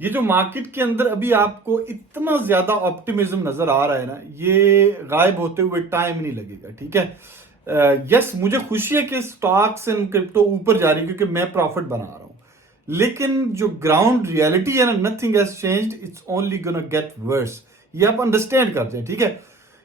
ये जो मार्केट के अंदर अभी आपको इतना ज्यादा ऑप्टिमिज्म नजर आ रहा है ना, ये गायब होते हुए टाइम नहीं लगेगा। ठीक है, यस, मुझे खुशी है कि स्टॉक्स एंड क्रिप्टो ऊपर जा रही है क्योंकि मैं प्रॉफिट बना रहा हूं। लेकिन जो ग्राउंड रियलिटी है ना, nothing has changed, it's only gonna get worse. ये आप अंडरस्टैंड करते हैं। ठीक है,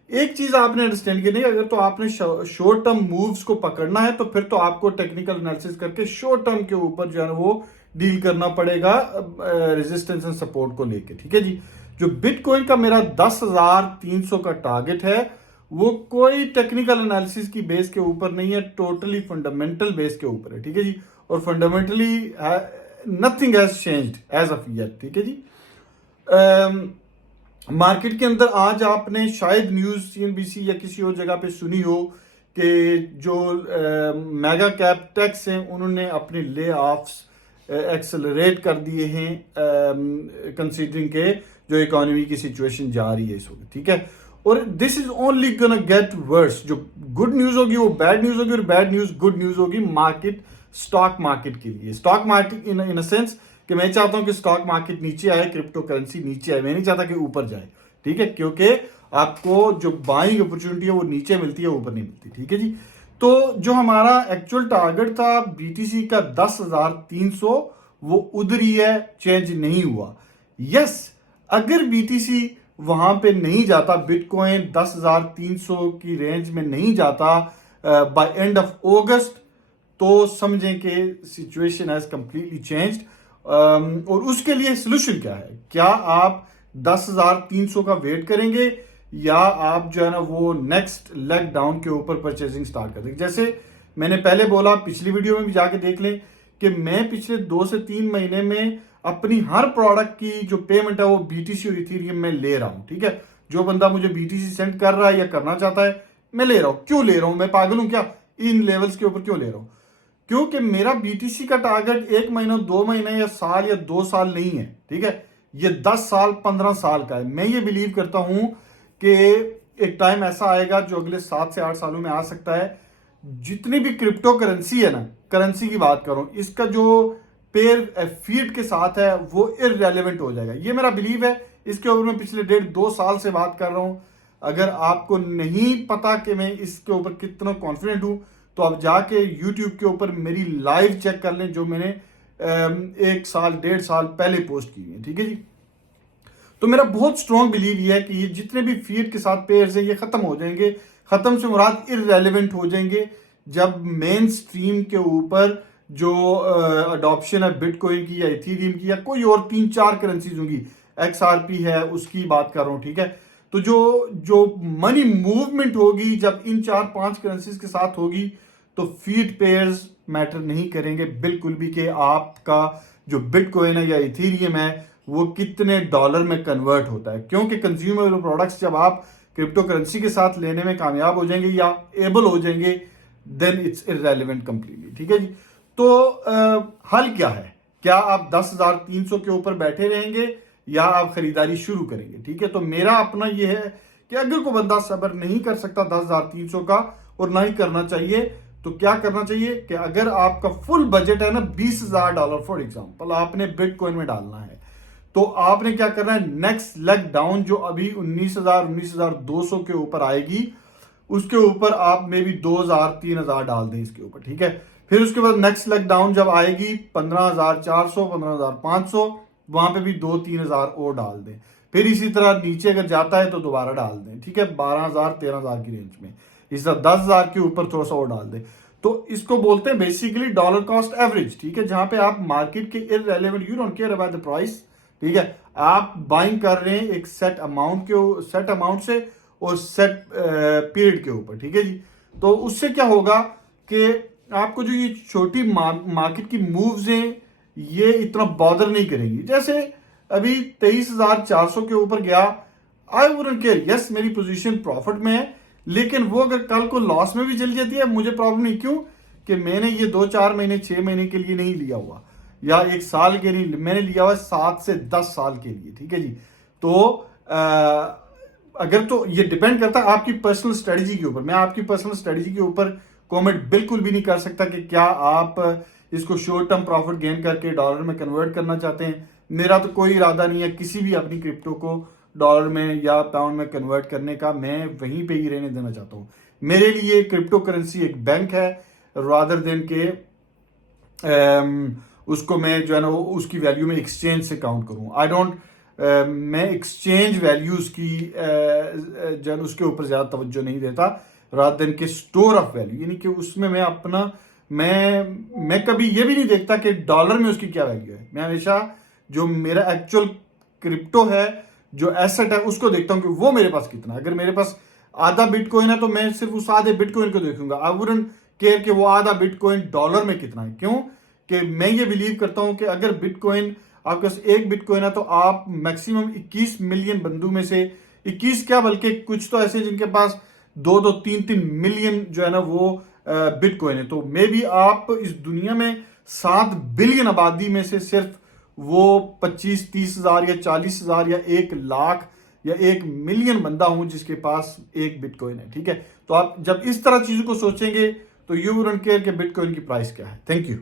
एक चीज आपने अंडरस्टैंड की नहीं, अगर तो आपने शॉर्ट टर्म मूव्स को पकड़ना है तो फिर तो आपको टेक्निकल एनालिसिस करके शॉर्ट टर्म के ऊपर जो है वो डील करना पड़ेगा रेजिस्टेंस एंड सपोर्ट को लेके। ठीक है जी, जो बिटकॉइन का मेरा 10,300 का टारगेट है वो कोई टेक्निकल एनालिसिस की बेस के ऊपर नहीं है, टोटली फंडामेंटल बेस के ऊपर है। ठीक है जी, और fundamentally nothing has changed as of yet. ठीक है जी, मार्केट के अंदर आज आपने शायद न्यूज सीएनबीसी या किसी और जगह पे सुनी हो कि जो मेगा कैप टेक्स हैं उन्होंने अपने ले ऑफ्स एक्सेलरेट कर दिए हैं, कंसीडरिंग के जो इकोनॉमी की सिचुएशन जा रही है इस वक्त। ठीक है, और this is only gonna get worse. जो गुड न्यूज होगी वो बैड न्यूज होगी और बैड न्यूज गुड न्यूज होगी मार्केट, स्टॉक मार्केट के लिए। Stock market in a sense कि मैं चाहता हूं कि स्टॉक मार्केट नीचे आए, क्रिप्टो करेंसी नीचे आए, मैं नहीं चाहता कि ऊपर जाए। ठीक है, क्योंकि आपको जो बाइंग अपॉर्चुनिटी है वो नीचे मिलती है, ऊपर नहीं मिलती। ठीक है जी, तो जो हमारा एक्चुअल टारगेट था बीटीसी का 10,300, वो उधर ही है, चेंज नहीं हुआ। यस, अगर बीटीसी वहां पे नहीं जाता, बिटकॉइन 10,300 की रेंज में नहीं जाता बाय एंड ऑफ अगस्त, तो समझें कि सिचुएशन हैज कंप्लीटली चेंज्ड। और उसके लिए सोल्यूशन क्या है? क्या आप 10,300 का वेट करेंगे या आप जो है ना वो नेक्स्ट लेग डाउन के ऊपर परचेजिंग स्टार्ट कर देंगे? जैसे मैंने पहले बोला, पिछली वीडियो में भी जाके देख लें कि मैं पिछले 2 से 3 महीने में अपनी हर प्रोडक्ट की जो पेमेंट है वो बीटीसी और इथेरियम में ले रहा हूं। ठीक है, जो बंदा मुझे बीटीसी सेंड कर रहा है या करना चाहता है, मैं ले रहा हूं। क्यों ले रहा हूं? मैं पागल हूं क्या? इन लेवल्स के ऊपर क्यों ले रहा हूं? क्योंकि मेरा बीटीसी का टारगेट 1 महीना, 2 महीने या साल या 2 साल नहीं है। ठीक है, ये 10 साल 15 साल का है। मैं ये बिलीव करता हूं कि एक टाइम ऐसा आएगा जो अगले 7 से 8 सालों में आ सकता है, जितनी भी क्रिप्टो करेंसी है ना, करेंसी की बात करूं, इसका जो पेयर फीट के साथ है वो इररेलेवेंट हो जाएगा। ये मेरा बिलीव है। इसके ऊपर मैं पिछले 1.5-2 साल से बात कर रहा हूं। अगर आपको नहीं पता कि मैं इसके ऊपर कितना कॉन्फिडेंट हूं तो आप जाके यूट्यूब के ऊपर मेरी लाइव चेक कर लें, जो मैंने 1 साल 1.5 साल पहले पोस्ट की है। ठीक है जी, तो मेरा बहुत स्ट्रॉन्ग बिलीव ये है कि ये जितने भी फीड के साथ पेयर्स हैं ये खत्म हो जाएंगे। खत्म से मुराद इररेलेवेंट हो जाएंगे जब मेन स्ट्रीम के ऊपर जो अडॉप्शन है बिटकॉइन की या इथेरियम की या कोई और 3-4 करेंसीज होंगी, एक्सआरपी है उसकी बात कर रहा हूं। ठीक है, तो जो जो मनी मूवमेंट होगी जब इन 4-5 करेंसीज के साथ होगी तो फीड पेयर्स मैटर नहीं करेंगे बिल्कुल भी कि आपका जो बिटकॉइन है या इथेरियम है वो कितने डॉलर में कन्वर्ट होता है। क्योंकि कंज्यूमर प्रोडक्ट्स जब आप क्रिप्टो करेंसी के साथ लेने में कामयाब हो जाएंगे या एबल हो जाएंगे, देन इट्स इररेलेवेंट कंप्लीटली। ठीक है जी, तो हल क्या है? क्या आप 10,300 के ऊपर बैठे रहेंगे या आप खरीदारी शुरू करेंगे? ठीक है, तो मेरा अपना ये है कि अगर कोई बंदा सब्र नहीं कर सकता 10,300 का और ना ही करना चाहिए, तो क्या करना चाहिए कि अगर आपका फुल बजट है ना $20,000 फॉर एग्जांपल आपने बिटकॉइन में डालना है, तो आपने क्या करना है, नेक्स्ट लेग डाउन जो अभी 19,200 के ऊपर आएगी उसके ऊपर आप में भी 2,000-3,000 डाल दें इसके ऊपर। ठीक है, फिर उसके बाद नेक्स्ट लेग डाउन जब आएगी 15,400, 15,500, वहां पे भी 2-3,000 और डाल दें। फिर इसी तरह नीचे अगर जाता है तो दोबारा डाल दें। ठीक है, 12,000-13,000 की रेंज में, इस तरह 10,000 के ऊपर थोड़ा सा और डाल दें। तो इसको बोलते हैं बेसिकली डॉलर कॉस्ट एवरेज। ठीक है, जहां पे आप मार्केट के irrelevant, you don't care about the price. ठीक है, आप बाइंग कर रहे हैं एक सेट अमाउंट से और सेट पीरियड के ऊपर। ठीक है जी, तो उससे क्या होगा कि आपको जो ये छोटी मार्केट की मूव्स हैं ये इतना बॉदर नहीं करेंगी। जैसे अभी 23,400 के ऊपर गया, आई वुडंट केयर। यस, मेरी पोजीशन प्रॉफिट में है, लेकिन वो अगर कल को लॉस में भी चली जाती है मुझे प्रॉब्लम नहीं। क्यों? कि मैंने ये 2-4 महीने 6 महीने के लिए नहीं लिया हुआ या 1 साल के लिए, मैंने लिया हुआ 7 से 10 साल के लिए। ठीक है जी, तो अगर तो ये डिपेंड करता है आपकी पर्सनल स्ट्रेटजी के ऊपर। मैं आपकी पर्सनल स्ट्रेटजी के ऊपर कमेंट बिल्कुल भी नहीं कर सकता कि क्या आप इसको शॉर्ट टर्म प्रॉफिट गेन करके डॉलर में कन्वर्ट करना चाहते हैं। मेरा तो कोई इरादा नहीं है किसी भी अपनी क्रिप्टो को डॉलर में या पाउंड में कन्वर्ट करने का। मैं वहीं पे ही रहने देना चाहता हूँ। मेरे लिए क्रिप्टो करेंसी एक बैंक है, रादर देन के उसको मैं जो है ना वो उसकी वैल्यू में एक्सचेंज से काउंट करूँ। आई डोंट मैं एक्सचेंज वैल्यूज की जो है ना उसके ऊपर ज़्यादा तवज्जो नहीं देता, रादर देन के स्टोर ऑफ वैल्यू, यानी कि उसमें मैं अपना मैं कभी ये भी नहीं देखता कि डॉलर में उसकी क्या वैल्यू है। मैं हमेशा जो मेरा एक्चुअल क्रिप्टो है, जो एसेट है, उसको देखता हूँ कि वो मेरे पास कितना है। अगर मेरे पास आधा बिटकॉइन है तो मैं सिर्फ उस आधे बिटकॉइन को देखूंगा। आई वुडंट केयर कि वो आधा बिटकॉइन डॉलर में कितना है। क्यों कि मैं ये बिलीव करता हूं कि अगर बिटकॉइन आपके पास एक बिटकॉइन है तो आप मैक्सिमम 21 मिलियन बंदू में से 21 क्या बल्कि कुछ तो ऐसे जिनके पास 2-2 3-3 मिलियन जो है ना वो बिटकॉइन है। तो मे बी आप इस दुनिया में 7 बिलियन आबादी में से सिर्फ वो 25-30 हजार या 40 हजार या 1 लाख या 1 मिलियन बंदा हूं जिसके पास एक बिटकॉइन है। ठीक है, तो आप जब इस तरह चीजों को सोचेंगे तो यू वुडंट केयर कि बिटकॉइन की प्राइस क्या है। Thank you.